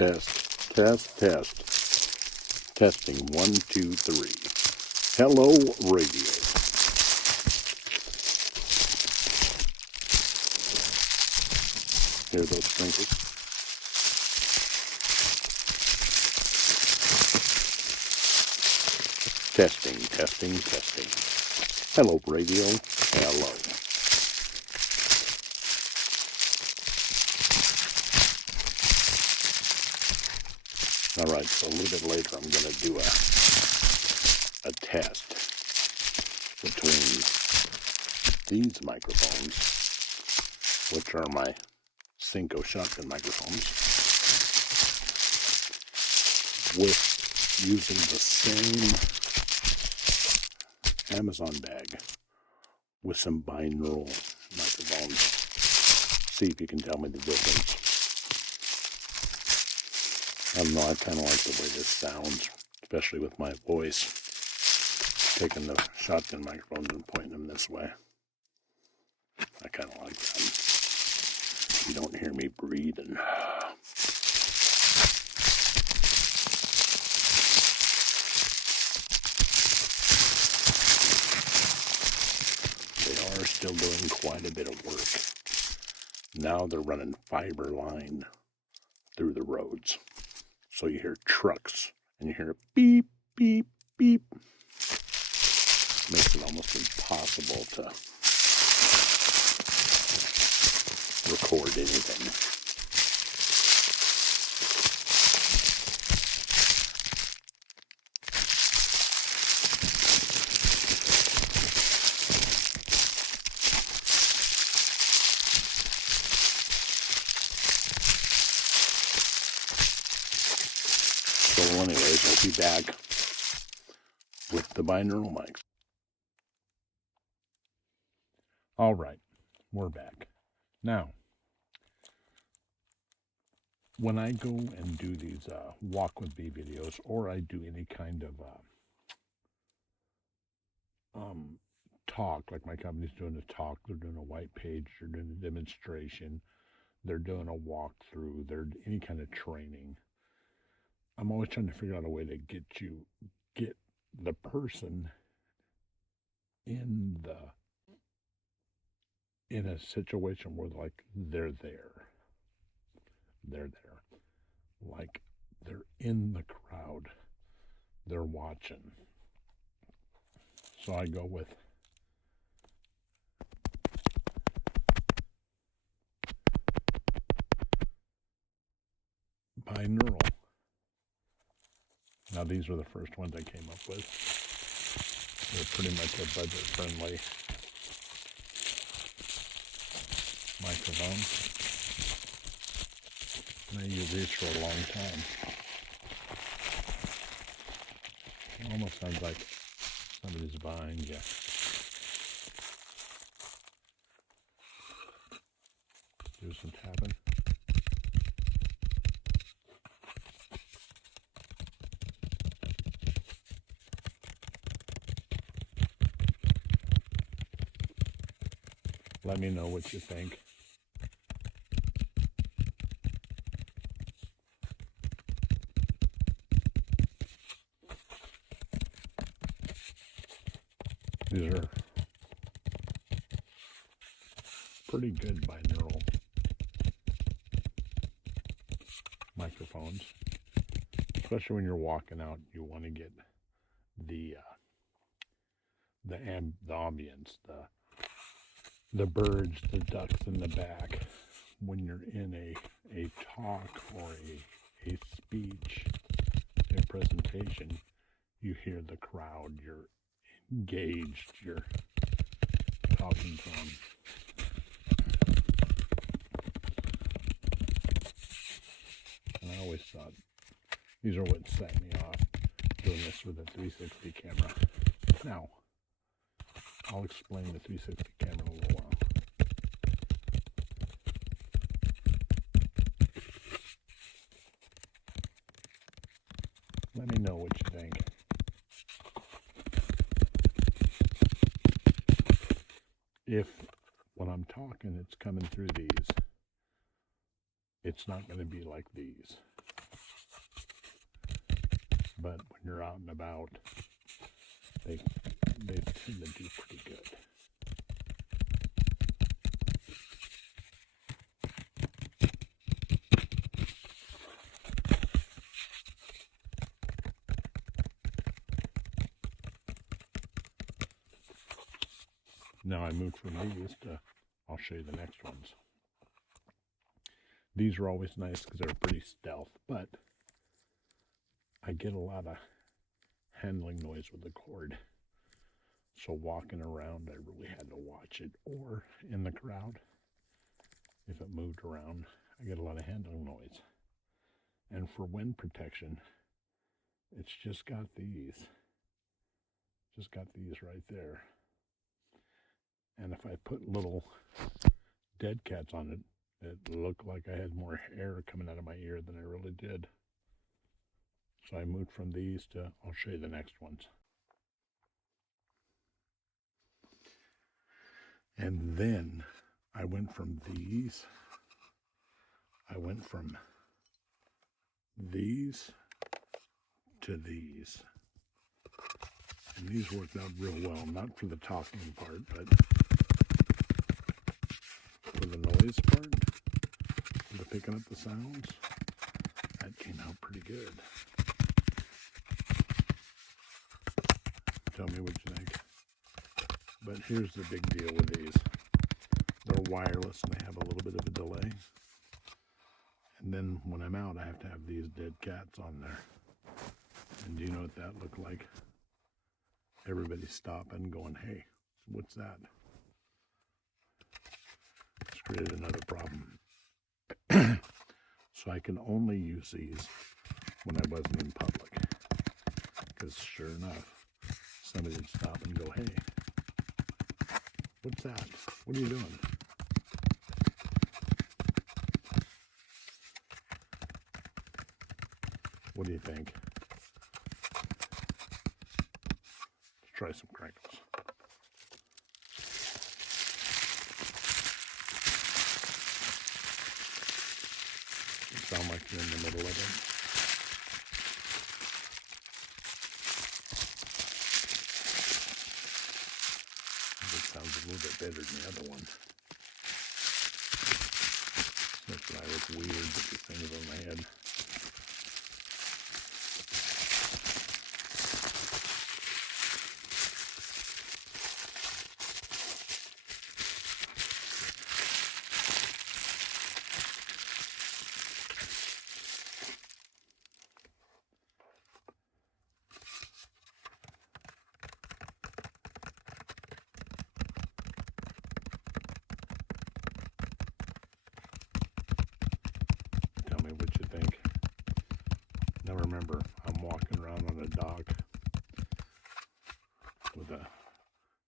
Test, test, test. Testing 1, 2, 3. Hello, radio. Hear those sprinkles? Testing, testing, testing. Hello, radio. Hello. All right, so a little bit later, I'm going to do a test between these microphones, which are my Cinco shotgun microphones, with using the same Amazon bag with some binaural microphones. See if you can tell me the difference. I don't know, I kind of like the way this sounds, especially with my voice. Taking the shotgun microphones and pointing them this way. I kind of like that. You don't hear me breathing. They are still doing quite a bit of work. Now they're running fiber line through the roads. So you hear trucks, and you hear a beep, beep, beep. Makes it almost impossible to record anything. So anyways, I'll be back with the binaural mics. All right, we're back. Now, when I go and do these walk with me videos, or I do any kind of talk, like my company's doing a talk, they're doing a white page, they're doing a demonstration, they're doing a walkthrough, they're any kind of training. I'm always trying to figure out a way to get the person in a situation where like they're there, like they're in the crowd, they're watching. So I go with binaural. Now these were the first ones I came up with. They're pretty much a budget-friendly microphone. And I use these for a long time. It almost sounds like somebody's behind you. Do some tapping. Let me know what you think. These are pretty good binaural microphones, especially when you're walking out. You want to get the ambience, the birds, the ducks in the back. When you're in a talk or a speech, a presentation, you hear the crowd, you're engaged, you're talking to them. And I always thought these are what set me off doing this with a 360 camera. Now, I'll explain the 360 camera in a little while. Let me know what you think. If when I'm talking it's coming through these, it's not going to be like these. but when you're out and about, they tend to do pretty good. Now I moved from these to, I'll show you the next ones. These are always nice because they're pretty stealth, but I get a lot of handling noise with the cord. So walking around, I really had to watch it. Or in the crowd, if it moved around, I get a lot of handling noise. And for wind protection, it's just got these. Just got these right there. And if I put little dead cats on it, it looked like I had more hair coming out of my ear than I really did. So I moved from these to, I'll show you the next ones. And then I went from these, to these. And these worked out real well, not for the talking part, but for the noise part, for the picking up the sounds, that came out pretty good. Tell me what you think. But here's the big deal with these. They're wireless and they have a little bit of a delay. And then when I'm out, I have to have these dead cats on there. And do you know what that looked like? Everybody's stopping, going, hey, what's that? It's created another problem. So I can only use these when I wasn't in public. Because sure enough, somebody would stop and go, hey, what's that? What are you doing? What do you think? Let's try some crinkles. You sound like you're in the middle of it. It sounds a little bit better than the other one. That's why I look weird with these things on my head. Now remember, I'm walking around on a dock with a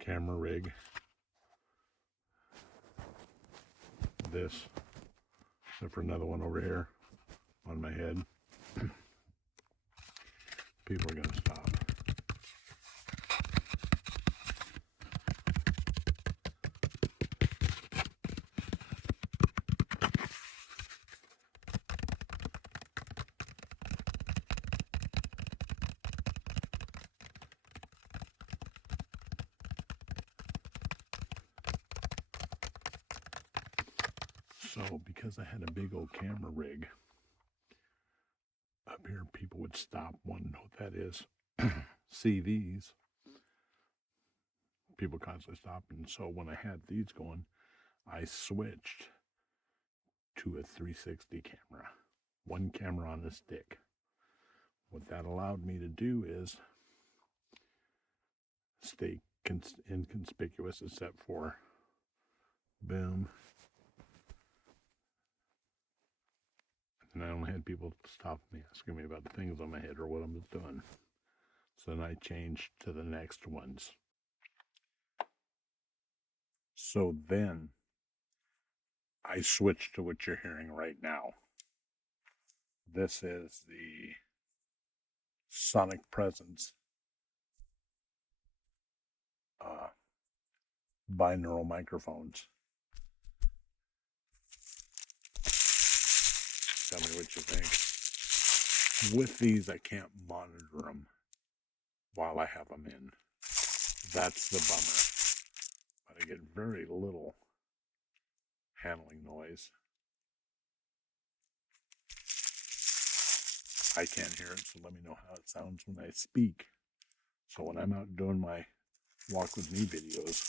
camera rig, this, except for another one over here on my head. People are going to stop. So, because I had a big old camera rig up here, people would stop, want to know what that is. See these. People constantly stop. And so when I had these going, I switched to a 360 camera. One camera on a stick. What that allowed me to do is stay inconspicuous except for boom. And I only had people stop me, asking me about the things on my head or what I was doing. So then I changed to the next ones. So then I switched to what you're hearing right now. This is the SonicPresence binaural microphones. Tell me what you think. With these, I can't monitor them while I have them in. That's the bummer. But I get very little handling noise. I can't hear it, so let me know how it sounds when I speak. So when I'm out doing my walk with me videos,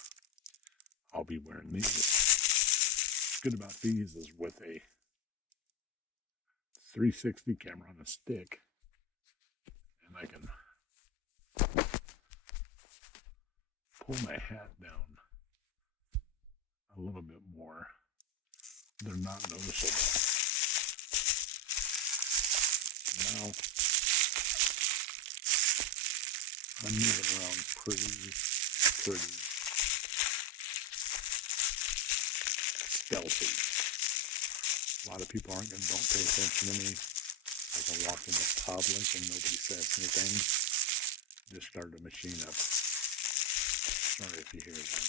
I'll be wearing these. What's good about these is with a 360 camera on a stick, and I can pull my hat down a little bit more. They're not noticeable. Now I'm moving around pretty stealthy. A lot of people don't pay attention to me. I can walk in the public and nobody says anything. Just started a machine up. Sorry if you hear that.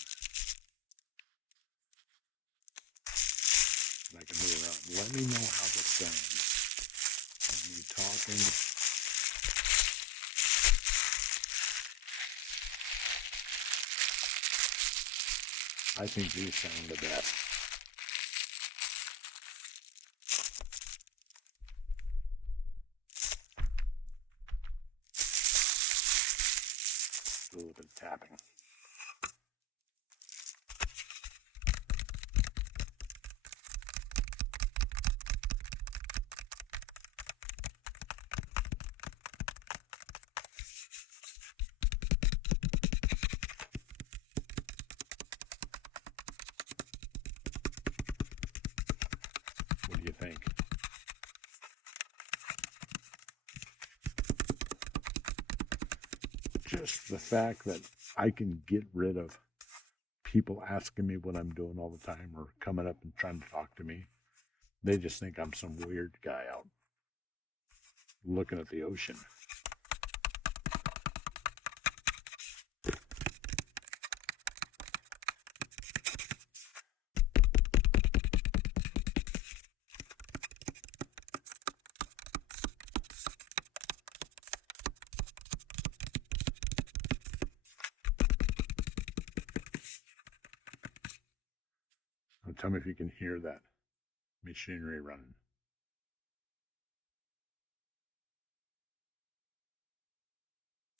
And I can move around. Let me know how this sounds. Of me talking. I think these sound the best. A little bit of tapping. What do you think? Just the fact that I can get rid of people asking me what I'm doing all the time or coming up and trying to talk to me. They just think I'm some weird guy out looking at the ocean. Tell me if you can hear that machinery running.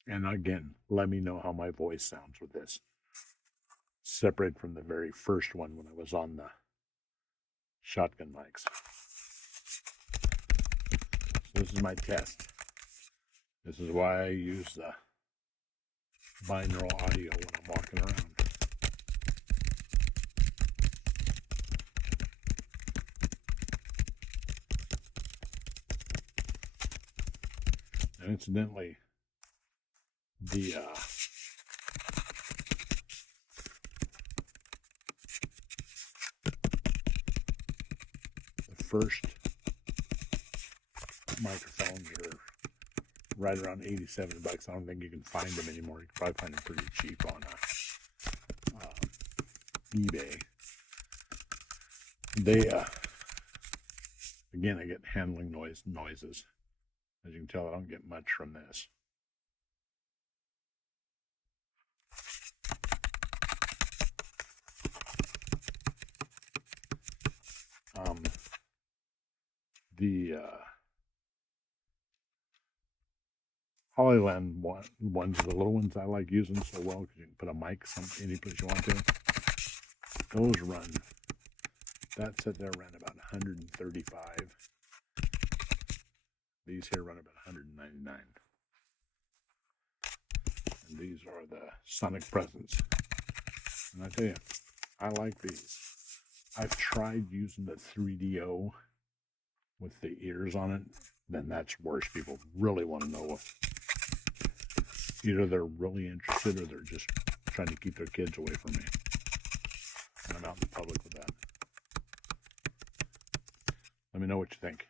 And again, let me know how my voice sounds with this. Separate from the very first one when I was on the shotgun mics. So this is my test. This is why I use the binaural audio when I'm walking around. And incidentally, the first microphones are right around $87. I don't think you can find them anymore. You can probably find them pretty cheap on eBay. They again, I get handling noises. As you can tell, I don't get much from this. The Hollyland ones, the little ones I like using so well because you can put a mic any place you want to. Those run, that set there ran about 135. These here run about 199. And these are the SonicPresence. And I tell you, I like these. I've tried using the 3DO with the ears on it. Then that's worse. People really want to know if either they're really interested or they're just trying to keep their kids away from me. And I'm out in the public with that. Let me know what you think.